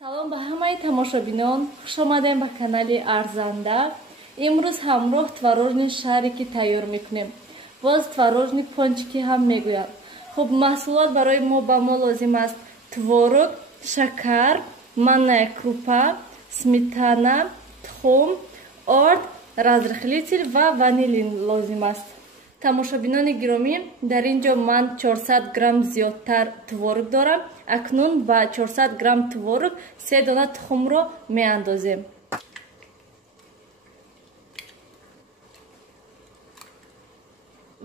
салом ба ҳамаи тамошобинон, хуш омадем ба канали Арзанда. имрӯз ҳамроҳ творожни шарики тайёр мекунем. боз творожни пончики ҳам мегӯяд. хуб, маҳсулот барои мо ба мо лозим аст: творог, шакар, манная крупа, сметана, тухм, орд, разрыхлитель ва ванилин лозим аст. тамошобинони гиромӣ, дар ин ҷо ман 400 грамм зиёдтар творог дорам. акнун ба 400 грамм творог 3 дона тухмро меандозем.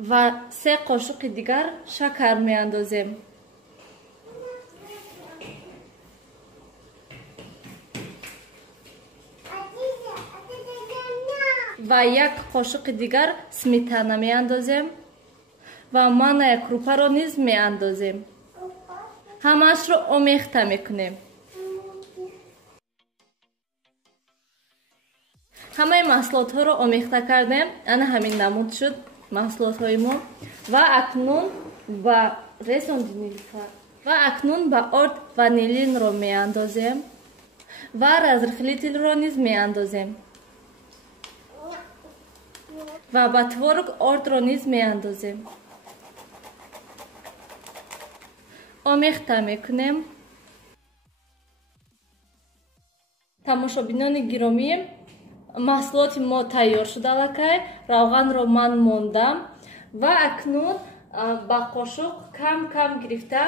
ва 3 қошуқи дигар шакар меандозем. ва 1 қошуқи дигар сметана меандозем. ва манная крупаро низ меандозем. ҳамаашро омехта мекунем. ҳамаи маҳсулотҳоро омехта кардем. ана ҳамин намуд шуд маҳсулотҳои мо. ва акнун ба орд ванилинро меандозем. ва разрыхлителро низ меандозем. ва ба творог ордро низ меандозем. омехта мекунем. тамошобинони гиромӣ, маҳсулоти мо тайёр шуда аллакай. равғанро ман мондам. ва акнун ба қошуқ кам кам гирифта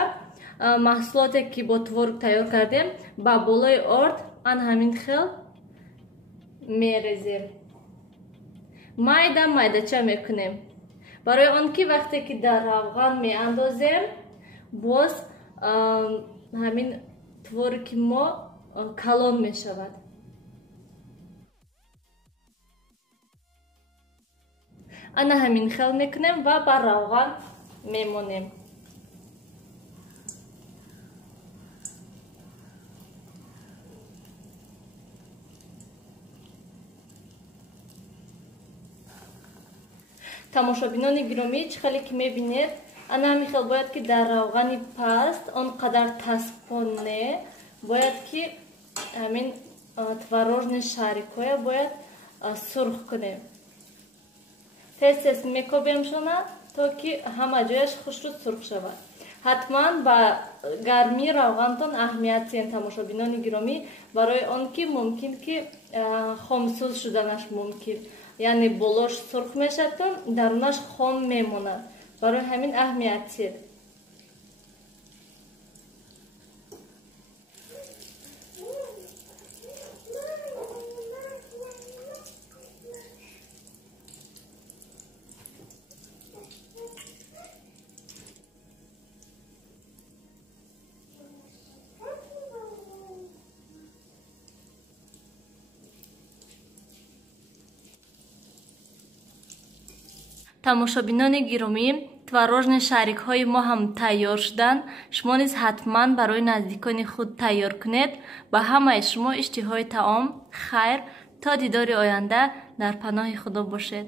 маҳсулоте ки бо творог тайёр кардем ба болои орд ан ҳамин хел мерезем. майда майдача мекунем, барои он ки вақте ки дар равған меандозем боз ҳамин твороги мо калон мешавад. ана ҳамин хел мекунем ва ба равған мемонем. тамошобинони гиромӣ, чӣ хеле ки мебинед, ана ҳамин хел бояд ки дар равғани паст он қадар таспон не, бояд ки ҳамин творожни шарикҳоя бояд сурх кунем. тез мекобем шона то ки ҳама ҷояш хушруд сурх шавад. ҳатман ба гармии равғантон аҳамият диҳем тамошобинони гиромӣ, барои он ки мумкин ки хомсуз шуданаш мумкин, яъне болош сурх мешавад, дарунаш хом мемонад. барои ҳамин аҳамият диҳед. тамошобинони гиромӣ, творожни шарикҳои мо ҳам тайёр шуданд. шумо низ ҳатман барои наздикони худ тайёр кунед. ба ҳамаи шумо иштиҳои таом хайр. то дидори оянда дар паноҳи худо бошед.